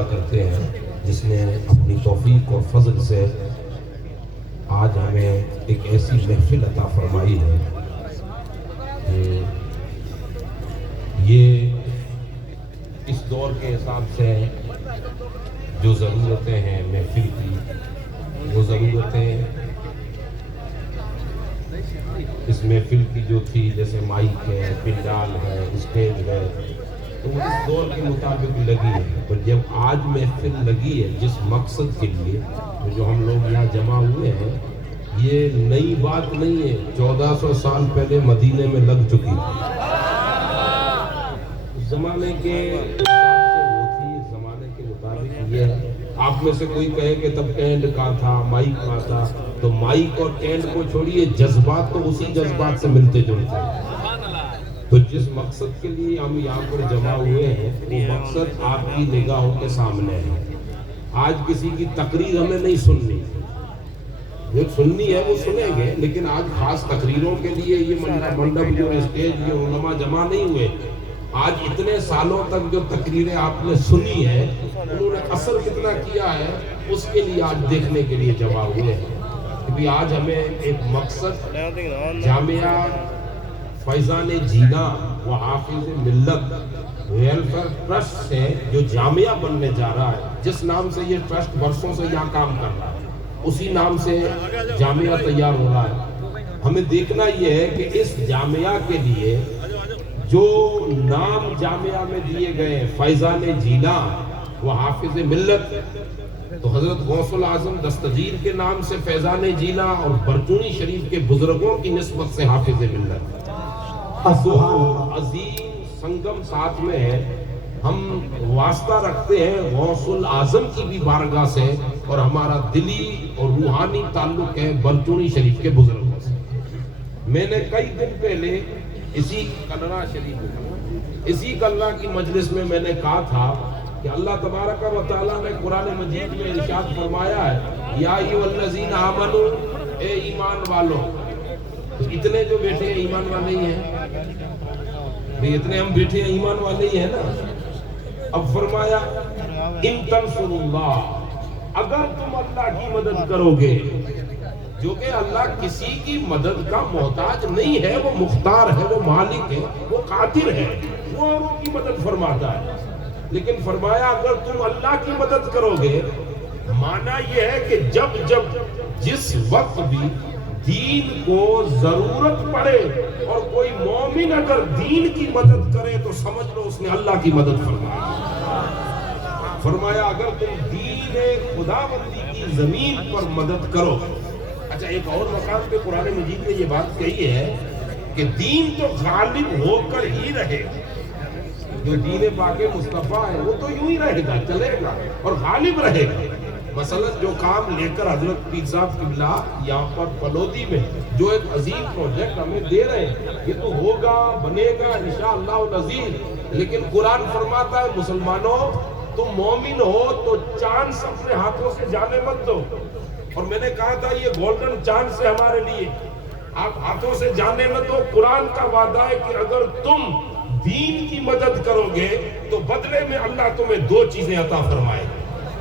ادا کرتے ہیں جس نے اپنی توفیق اور فضل سے آج ہمیں ایک ایسی محفل عطا فرمائی ہے کہ یہ اس دور کے حساب سے جو ضرورتیں ہیں محفل کی، وہ ضرورتیں اس محفل کی جو تھی، جیسے مائک ہے، پنڈال ہے، اسٹیج ہے، تو وہ اس دور کے مطابق لگی ہے. پر جب آج محفل لگی ہے جس مقصد کے لیے، تو جو ہم لوگ یہاں جمع ہوئے ہیں، یہ نئی بات نہیں ہے. 1400 سال پہلے مدینے میں لگ چکی تھی. اس زمانے کے حساب سے وہ تھی، اس زمانے کے مطابق یہ ہے. آپ میں سے کوئی کہے کہ تب کینڈ کہاں تھا، مائک کہاں تھا، تو مائک اور کینڈ کو چھوڑیے، جذبات تو اسی جذبات سے ملتے جلتے ہیں. تو جس مقصد کے لیے ہم یہاں پر جمع ہوئے ہیں، وہ مقصد آپ کی نگاہوں کے سامنے ہے. آج کسی کی تقریر ہمیں نہیں سننی، جو سننی ہے وہ سنیں گے، لیکن آج خاص تقریروں کے لیے یہ منڈپ جو اسٹیج یہ علماء جمع نہیں ہوئے. آج اتنے سالوں تک جو تقریریں آپ نے سنی ہیں، انہوں نے اثر کتنا کیا ہے، اس کے لیے آج دیکھنے کے لیے جمع ہوئے ہیں. کیونکہ آج ہمیں ایک مقصد جامعہ فیضان جینا و حافظ ملت ویلفیئر ٹرسٹ سے جو جامعہ بننے جا رہا ہے، جس نام سے یہ ٹرسٹ برسوں سے یہاں کام کر رہا ہے، اسی نام سے جامعہ تیار ہو رہا ہے. ہمیں دیکھنا یہ ہے کہ اس جامعہ کے لیے جو نام جامعہ میں دیے گئے، فیضان جینا و حافظ ملت، تو حضرت غوث الاعظم دستگیر کے نام سے فیضان جینا اور برچونی شریف کے بزرگوں کی نسبت سے حافظ ملت. دو عظیم سنگم ساتھ میں ہے. ہم واسطہ رکھتے ہیں غوث الاعظم کی بھی بارگاہ سے، اور ہمارا دلی اور روحانی تعلق ہے برچونی شریف کے بزرگوں سے. میں نے کئی دن پہلے اسی کلرہ کی مجلس میں نے کہا تھا کہ اللہ تبارک و تعالیٰ نے قرآن مجید میں ارشاد فرمایا ہے، یا ایھا الذین آمنو، اے ایمان والو. تو اتنے جو بیٹھے ہیں ایمان والے ہی ہیں، اتنے ہم بیٹھے ہیں ایمان والے ہی ہیں نا. اب فرمایا ان تنصروا اللہ، اگر تم اللہ کی مدد کرو گے، جو کہ اللہ کسی کی مدد کا محتاج نہیں ہے، وہ مختار ہے، وہ مالک ہے، وہ قادر ہے، وہ اوروں کی مدد فرماتا ہے. لیکن فرمایا اگر تم اللہ کی مدد کرو گے، معنی یہ ہے کہ جب جس وقت بھی دین کو ضرورت پڑے اور کوئی مومن اگر دین کی مدد کرے تو سمجھ لو اس نے اللہ کی مدد فرمایا اگر تم دین خدا بندی کی زمین پر مدد کرو. اچھا، ایک اور مقام پہ قرآن مجید میں یہ بات کہی ہے کہ دین تو غالب ہو کر ہی رہے. جو دین پاک مصطفیٰ ہے وہ تو یوں ہی رہے گا، چلے گا اور غالب رہے گا. مثلا جو کام لے کر حضرت پیر صاحب قبلہ یہاں پر پلودی میں جو ایک عظیم پروجیکٹ ہمیں دے رہے ہیں، یہ تو ہوگا، بنے گا انشاءاللہ العزیز. لیکن قرآن فرماتا ہے مسلمانوں، تم مومن ہو تو چانس اپنے ہاتھوں سے جانے مت دو. اور میں نے کہا تھا یہ گولڈن چانس ہے ہمارے لیے، آپ ہاتھوں سے جانے مت دو. قرآن کا وعدہ ہے کہ اگر تم دین کی مدد کرو گے تو بدلے میں اللہ تمہیں دو چیزیں عطا فرمائے.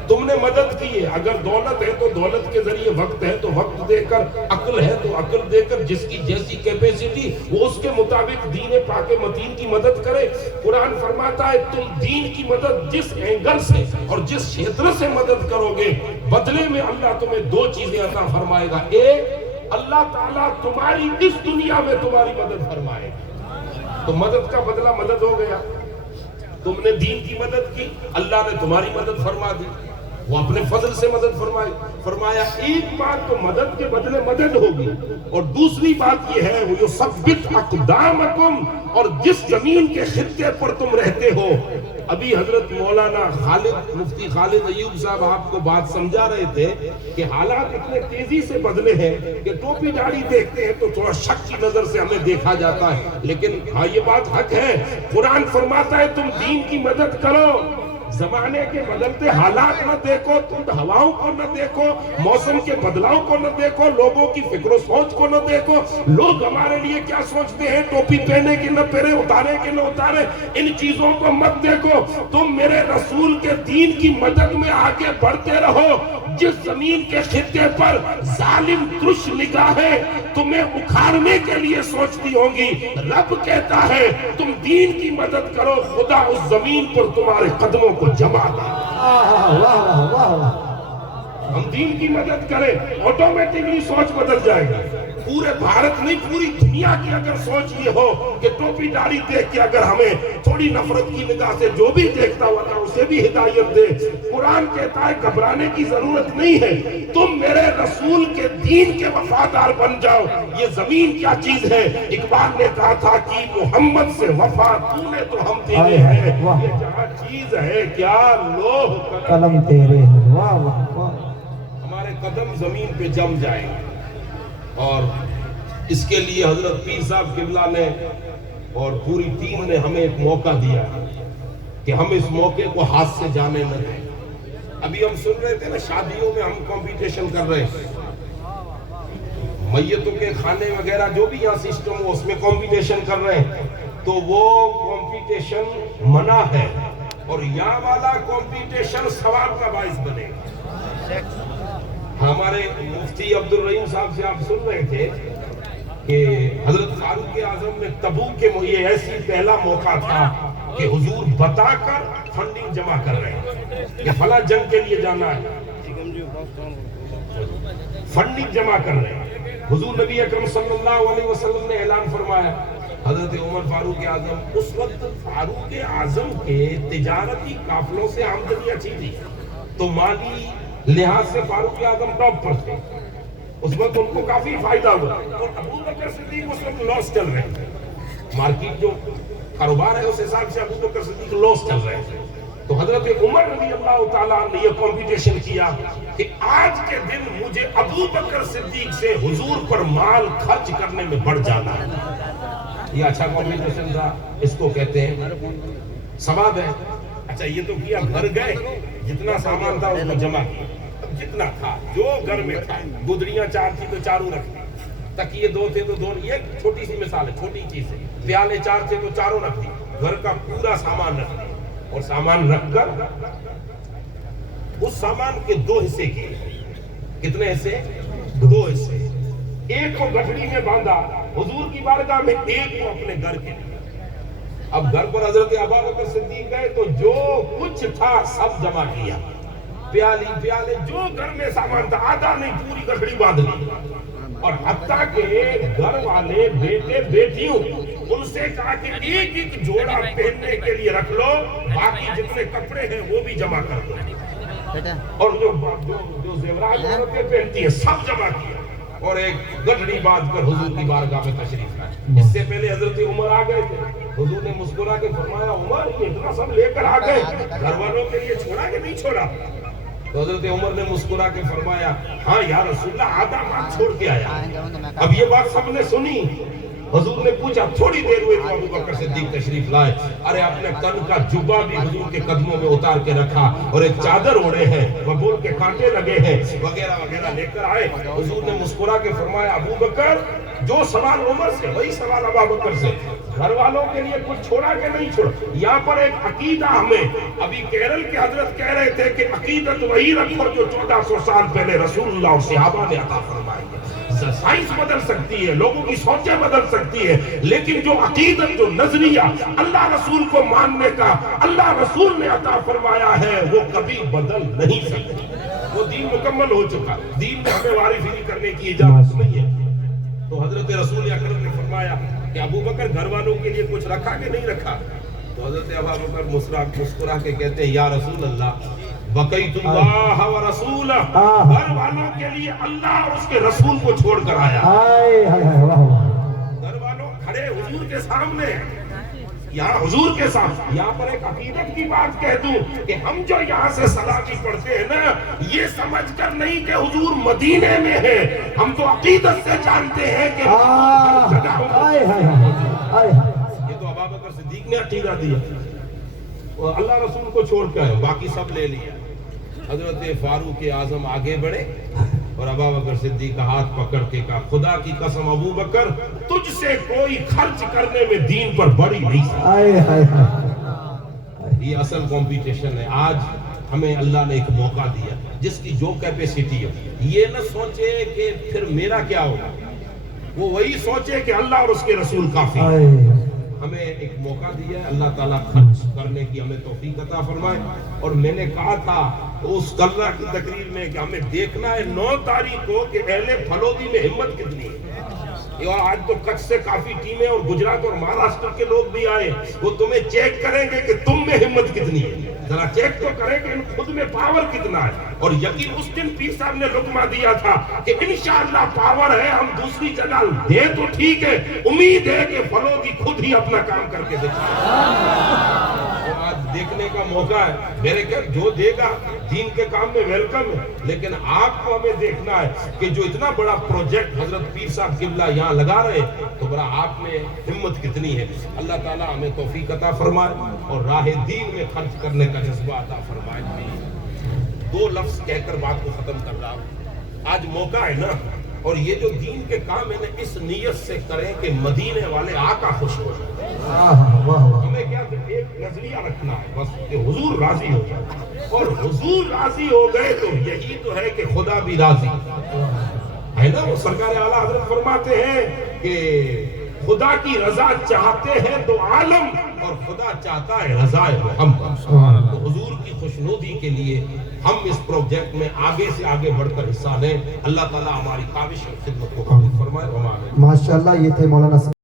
تم نے مدد کی ہے، اگر دولت ہے تو دولت کے ذریعے، وقت ہے تو وقت دے کر، عقل ہے تو عقل دے کر، جس کی جیسی کیپیسٹی وہ اس کے مطابق دین پاک متین کی مدد کرے. قرآن فرماتا ہے تم دین کی مدد جس اینگل سے اور جس چھیتر سے مدد کرو گے، بدلے میں اللہ تمہیں دو چیزیں عطا فرمائے گا. ایک، اللہ تعالیٰ تمہاری اس دنیا میں تمہاری مدد فرمائے گا. تو مدد کا بدلہ مدد ہو گیا. تم نے دین کی مدد کی، اللہ نے تمہاری مدد فرما دی، وہ اپنے فضل سے مدد فرمائی. فرمایا ایک بات تو مدد کے بدلے مدد ہوگی، اور دوسری بات یہ ہے وہ ثبت اقدامکم، اور جس زمین کے خطے پر تم رہتے ہو. ابھی حضرت مولانا خالد مفتی خالد ایوب صاحب آپ کو بات سمجھا رہے تھے کہ حالات اتنے تیزی سے بدلے ہیں کہ ٹوپی داڑھی دیکھتے ہیں تو تھوڑا شک کی نظر سے ہمیں دیکھا جاتا ہے. لیکن ہاں یہ بات حق ہے، قرآن فرماتا ہے تم دین کی مدد کرو، زمانے کے بدلتے حالات نہ دیکھو، تم ہواؤں کو نہ دیکھو، موسم کے بدلاؤ کو نہ دیکھو، لوگوں کی فکر و سوچ کو نہ دیکھو، لوگ ہمارے لیے کیا سوچتے ہیں، ٹوپی پہنے کہ نہ پہنے، اتارے کہ نہ اتارے، ان چیزوں کو مت دیکھو، تم میرے رسول کے دین کی مدد میں آگے بڑھتے رہو۔ جس زمین کے خطے پر ظالم ترش نگاہیں تمہیں اکھاڑنے کے لیے سوچتی ہوں گی، رب کہتا ہے تم دین کی مدد کرو، خدا اس زمین پر تمہارے قدموں کو جما دے۔ ہم دین کی مدد کریں، آٹومیٹکلی سوچ بدل جائے گا۔ پورے بھارت نہیں، پوری دنیا کی اگر سوچ یہ ہو کہ ٹوپی داڑھی دیکھ کے اگر ہمیں تھوڑی نفرت کی نگاہ سے جو بھی دیکھتا ہوا تھا اسے بھی ہدایت دے، قرآن کہتا ہے گھبرانے کی ضرورت نہیں ہے، تم میرے رسول کے دین کے وفادار بن جاؤ۔ یہ زمین کیا چیز ہے؟ اقبال نے کہا تھا کہ محمد سے وفا تو نے تو ہم تیرے ہیں، یہ جہاں چیز ہے کیا لوح قلم تیرے ہیں۔ واہ واہ واہ، ہمارے قدم زمین پہ جم جائیں گے، اور اس کے لیے حضرت پیر صاحب قبلہ نے اور پوری ٹیم نے ہمیں ایک موقع دیا کہ ہم اس موقع کو ہاتھ سے جانے نہ دیں۔ ابھی ہم سن رہے تھے نا، شادیوں میں ہم کمپٹیشن کر رہے ہیں، میتوں کے کھانے وغیرہ جو بھی یہاں سسٹم ہو اس میں کمپٹیشن کر رہے ہیں، تو وہ کمپٹیشن منع ہے، اور یہاں والا کمپٹیشن ثواب کا باعث بنے گا۔ ہمارے مفتی عبدالرحیم صاحب سے آپ سن رہے تھے کہ حضرت فاروق اعظم نے تبوک کے یہ ایسی پہلا موقع تھا کہ حضور بتا کر فنڈنگ جمع کر رہے ہیں کہ فلاں جنگ کے لیے جانا ہے، فنڈنگ جمع کر رہے ہیں۔ حضور نبی اکرم صلی اللہ علیہ وسلم نے اعلان فرمایا، حضرت عمر فاروق اعظم، اس وقت فاروق اعظم کے تجارتی قافلوں سے آمدنی اچھی تھی، تو مالی لحاظ سے فاروق اعظم ٹاپ پر تھے، اس وقت ان کو کافی فائدہ ہوا، اور ابو بکر صدیق اس وقت لاس چل رہے تھے، مارکیٹ جو کاروبار ہے اس حساب سے ابو بکر صدیق لاس چل رہے تھے، تو حضرت عمر رضی اللہ تعالیٰ نے یہ کمپٹیشن کیا کہ آج کے دن مجھے ابو بکر صدیق سے حضور پر مال خرچ کرنے میں بڑھ جانا ہے۔ یہ اچھا کمپٹیشن تھا، اس کو کہتے ہیں ثواب ہے۔ اچھا یہ تو کیا، گھر گئے، جتنا سامان تھا اس کو جمع کیا، جتنا تھا جو گھر میں تھا، گدڑیاں چار تھی تو چاروں رکھ دی، تکیے دو تھے تو دو، یہ چھوٹی سی مثال ہے، چھوٹی چیز ہے، پیالے چار تھے تو چاروں رکھ دی، گھر کا پورا سامان رکھ دی، اور سامان رکھ کر اس سامان کے دو حصے کیے۔ کتنے حصے؟ دو حصے۔ ایک کو گٹھڑی میں باندھا حضور کی بارگاہ میں، ایک کو اپنے گھر کے لیے۔ اب گھر پر حضرت ابو بکر صدیق گئے تو جو کچھ تھا سب جمع کیا، پیالے جو گھر میں سامان تھا، آدھا نہیں پوری گٹھڑی باندھ لی، اور حتیٰ کہ گھر والے بیٹے بیٹیوں ان سے کہا کہ ایک ایک جوڑا پہننے کے لیے رکھ لو، باقی جتنے کپڑے ہیں وہ بھی جمع کر دو، اور جو زیورات عورتیں پہنتی ہیں سب جمع کیا، اور ایک گٹھڑی باندھ کر حضور کی بارگاہ میں تشریف لائے۔ اس سے پہلے حضرت عمر آ گئے تھے، حضور نے مسکرا کے فرمایا، عمر یہ اتنا سب لے کر آ گئے، گھر والوں کے لیے چھوڑا کہ نہیں چھوڑا؟ تو حضرت عمر نے مسکرا کے فرمایا، ہاں یا رسول اللہ، آدھا مال چھوڑ کے آیا۔ اب یہ بات سب نے سنی، حضور نے پوچھا، تھوڑی دیر ہوئی تو ابو بکر صدیق تشریف لائے، ارے اپنے تن کا جبہ بھی حضور کے قدموں میں اتار کے رکھا، اور ایک چادر اوڑے ہیں، ببول کے کانٹے لگے ہیں، وغیرہ وغیرہ لے کر آئے۔ حضور نے مسکرا کے فرمایا، ابو بکر جو سوال عمر سے وہی سوال ابو بکر سے، گھر والوں کے لیے کچھ چھوڑا کہ نہیں چھوڑا؟ یہاں پر ایک عقیدہ ہمیں، ابھی کیرل کے حضرت کہہ رہے تھے کہ عقیدت وہی رکھو جو 1400 سال پہلے رسول اللہ اور صحابہ نے عطا فرمائی ہے۔ سائنس بدل سکتی ہے، لوگوں کی سوچیں بدل سکتی ہے، لیکن جو عقیدت، جو نظریہ اللہ رسول کو ماننے کا اللہ رسول نے عطا فرمایا ہے وہ کبھی بدل نہیں سکتی۔ وہ دین مکمل ہو چکا، دین میں ہمیں واری پھیری کرنے کی اجازت نہیں ہے۔ تو حضرت رسول اکرم نے فرمایا کہ ابو بکر گھر والوں کے لیے کچھ رکھا کہ نہیں رکھا؟ تو حضرت ابو بکر مسکرا کے کہتے ہیں، یا رسول اللہ، بقیت اللہ و رسولہ، گھر والوں کے لیے اللہ اور اس کے رسول کو چھوڑ کر آیا۔ گھر والوں کھڑے حضور کے سامنے، یہاں حضور کے سامنے، یہاں پر ایک عقیدت کی بات کہہ دوں کہ ہم جو یہاں سے سلامی پڑھتے ہیں نا، یہ سمجھ کر نہیں کہ حضور مدینے میں ہے، ہم تو عقیدت سے جانتے ہیں کہ یہ تو ابو بکر صدیق نے عقیدہ دیا۔ اللہ رسول کو چھوڑ کے آئے، باقی سب لے لیا۔ حضرت فاروق اعظم آگے بڑھے اور ابو بکر صدیق کا ہاتھ پکڑ کے کہا خدا کی قسم ابو بکر تجھ سے کوئی خرچ کرنے میں دین پر بڑی نہیں سکتا۔ یہ اصل کمپٹیشن ہے۔ آج ہمیں اللہ نے ایک موقع دیا جس کی جو کیپیسٹی ہے، یہ نہ سوچے کہ پھر میرا کیا ہوگا، وہ وہی سوچے کہ اللہ اور اس کے رسول کافی ہے۔ ہمیں ایک موقع دیا ہے، اللہ تعالیٰ خرچ کرنے کی ہمیں توفیق عطا فرمائے۔ اور میں نے کہا تھا اس کرنا کی تقریر میں کہ ہمیں دیکھنا ہے 9 تاریخ کو کہ اہل پھلودی میں ہمت کتنی ہے۔ اور آج تو کچھ سے کافی ٹیمیں اور گجرات اور مہاراشٹر کے لوگ بھی آئے، وہ تمہیں چیک کریں گے کہ تم میں ہمت کتنی ہے، ذرا چیک تو کریں کہ ان خود میں پاور کتنا ہے۔ اور یقین اس دن پیر صاحب نے لقمہ دیا تھا کہ انشاءاللہ پاور ہے، ہم دوسری جگہ دے تو ٹھیک ہے، امید ہے کہ پھلودی خود ہی اپنا کام کر کے دکھائے۔ آج دیکھنے کا موقع ہے، میرے کہ جو دے گا دین کے کام میں ویلکم ہے، لیکن آپ کو ہمیں دیکھنا ہے کہ جو اتنا بڑا پروجیکٹ حضرت پیر صاحب قبلہ یہاں لگا رہے تو برا آپ میں ہمت کتنی ہے۔ اللہ تعالیٰ ہمیں توفیق عطا فرمائے اور راہ دین میں خرچ کرنے کا جذبہ عطا فرمائے۔ 2 لفظ کہہ کر بات کو ختم کر رہا ہوں۔ آج موقع ہے نا، اور یہ جو دین کے کام ہے نا اس نیت سے کریں کہ مدینے والے آقا خوش ہو جائیں۔ ہمیں کیا ایک نظریہ رکھنا ہے بس کہ حضور راضی ہو جائے، اور حضور راضی ہو گئے تو یہی تو ہے کہ خدا بھی راضی ہے نا۔ وہ سرکار اعلیٰ حضرت فرماتے ہیں کہ خدا کی رضا چاہتے ہیں تو عالم، اور خدا چاہتا ہے رضا محمد۔ تو حضور کی خوشنودی کے لیے ہم اس پروجیکٹ میں آگے سے آگے بڑھ کر حصہ لیں۔ اللہ تعالیٰ ہماری کاوش اور خدمت کو قبول فرمائے۔ ماشاءاللہ، یہ تھے مولانا